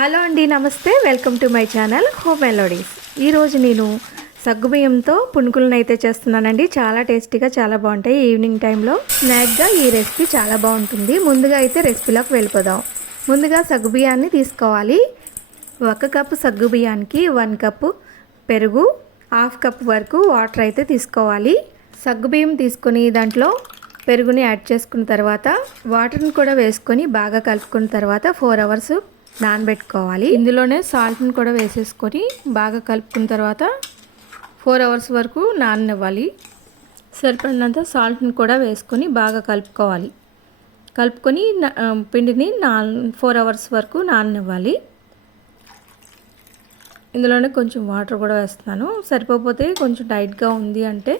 Hello అండి, నమస్తే. Welcome to my channel home melodies. ఈరోజు నేను సగ్గుబియ్యంతో పునుకులను అయితే చేస్తున్నానండి. చాలా టేస్టీగా, చాలా బాగుంటాయి. ఈవినింగ్ టైంలో స్నాక్గా ఈ రెసిపీ చాలా బాగుంటుంది. ముందుగా అయితే రెసిపీలోకి వెళ్ళిపోదాం. ముందుగా సగ్గుబియ్యాన్ని తీసుకోవాలి. 1 కప్పు సగ్గుబియ్యానికి 1 కప్పు పెరుగు, 1/2 కప్పు వరకు వాటర్ అయితే తీసుకోవాలి. సగ్గుబియ్యం తీసుకొని దాంట్లో పెరుగుని యాడ్ చేసుకున్న తర్వాత వాటర్ని కూడా వేసుకొని బాగా కలుపుకున్న తర్వాత 4 అవర్స్ నానబెట్టుకోవాలి. ఇందులోనే సాల్ట్ని కూడా వేసేసుకొని బాగా కలుపుకున్న తర్వాత 4 అవర్స్ వరకు నాననివ్వాలి. సరిపడినంత సాల్ట్ని కూడా వేసుకొని బాగా కలుపుకోవాలి. కలుపుకొని పిండిని 4 అవర్స్ వరకు నాననివ్వాలి. ఇందులోనే కొంచెం వాటర్ కూడా వేస్తున్నాను. సరిపోతే కొంచెం టైట్గా ఉంది అంటే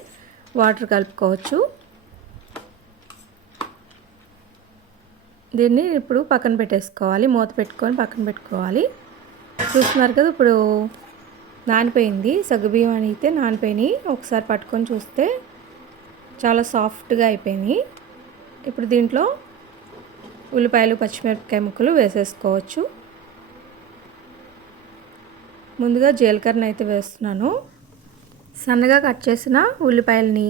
వాటర్ కలుపుకోవచ్చు. దీన్ని ఇప్పుడు పక్కన పెట్టేసుకోవాలి. మూత పెట్టుకొని పక్కన పెట్టుకోవాలి. చూస్తున్నారు కదా, ఇప్పుడు నానిపోయింది. సగ్గుబియ్యం అయితే నానిపోయినాయి. ఒకసారి పట్టుకొని చూస్తే చాలా సాఫ్ట్గా అయిపోయినాయి. ఇప్పుడు దీంట్లో ఉల్లిపాయలు, పచ్చిమిరపకాయ ముక్కలు వేసేసుకోవచ్చు. ముందుగా జీలకర్రని అయితే వేస్తున్నాను. సన్నగా కట్ చేసిన ఉల్లిపాయలని,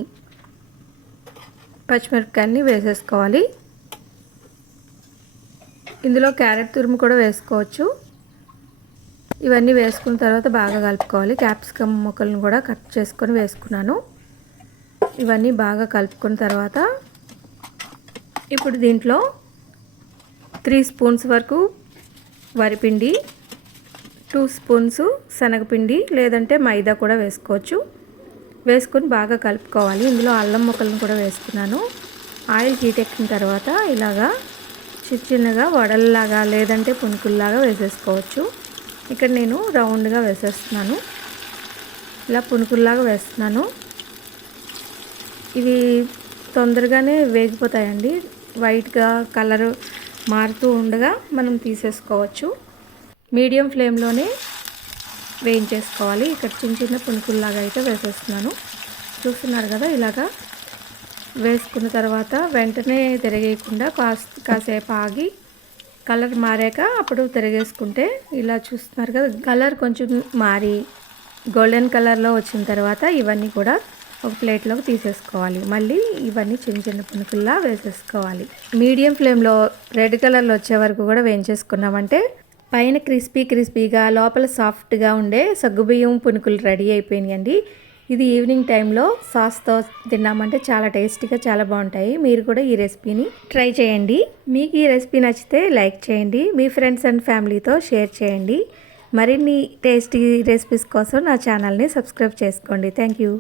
పచ్చిమిరపకాయలని వేసేసుకోవాలి. ఇందులో క్యారెట్ తురుము కూడా వేసుకోవచ్చు. ఇవన్నీ వేసుకున్న తర్వాత బాగా కలుపుకోవాలి. క్యాప్సికమ్ ముక్కలను కూడా కట్ చేసుకొని వేసుకున్నాను. ఇవన్నీ బాగా కలుపుకున్న తర్వాత ఇప్పుడు దీంట్లో 3 స్పూన్స్ వరకు వరిపిండి, 2 స్పూన్స్ శనగపిండి లేదంటే మైదా కూడా వేసుకోవచ్చు. వేసుకొని బాగా కలుపుకోవాలి. ఇందులో అల్లం ముక్కలను కూడా వేసుకున్నాను. ఆయిల్ హీట్ ఎక్కిన తర్వాత ఇలాగా చిన్నగా వడల్లాగా లేదంటే పునుకుల్లాగా వేసేసుకోవచ్చు. ఇక్కడ నేను రౌండ్గా వేసేస్తున్నాను. ఇలా పునుకుల్లాగా వేస్తున్నాను. ఇవి తొందరగానే వేగిపోతాయండి. వైట్గా కలర్ మారుతూ ఉండగా మనం తీసేసుకోవచ్చు. మీడియం ఫ్లేమ్లోనే వేయించేసుకోవాలి. ఇక్కడ చిన్న పునుకుల్లాగా అయితే వేసేస్తున్నాను. చూస్తున్నారు కదా, ఇలాగా వేసుకున్న తర్వాత వెంటనే తిరగేయకుండా కాసేపు ఆగి కలర్ మారాక అప్పుడు తిరగేసుకుంటే, ఇలా చూస్తున్నారు కదా, కలర్ కొంచెం మారి గోల్డెన్ కలర్లో వచ్చిన తర్వాత ఇవన్నీ కూడా ఒక ప్లేట్లోకి తీసేసుకోవాలి. మళ్ళీ ఇవన్నీ చిన్న పునుకుల్లా వేసేసుకోవాలి. మీడియం ఫ్లేమ్లో రెడ్ కలర్లో వచ్చే వరకు కూడా వేయించేసుకున్నామంటే పైన క్రిస్పీగా లోపల సాఫ్ట్గా ఉండే సగ్గుబియ్యం పునుకులు రెడీ అయిపోయినాయండి. ఇది ఈవినింగ్ టైంలో సాస్తో తిన్నామంటే చాలా టేస్టీగా, చాలా బాగుంటాయి. మీరు కూడా ఈ రెసిపీని ట్రై చేయండి. మీకు ఈ రెసిపీ నచ్చితే లైక్ చేయండి. మీ ఫ్రెండ్స్ అండ్ ఫ్యామిలీతో షేర్ చేయండి. మరిన్ని టేస్టీ రెసిపీస్ కోసం నా ఛానల్ని సబ్స్క్రైబ్ చేసుకోండి. Thank you.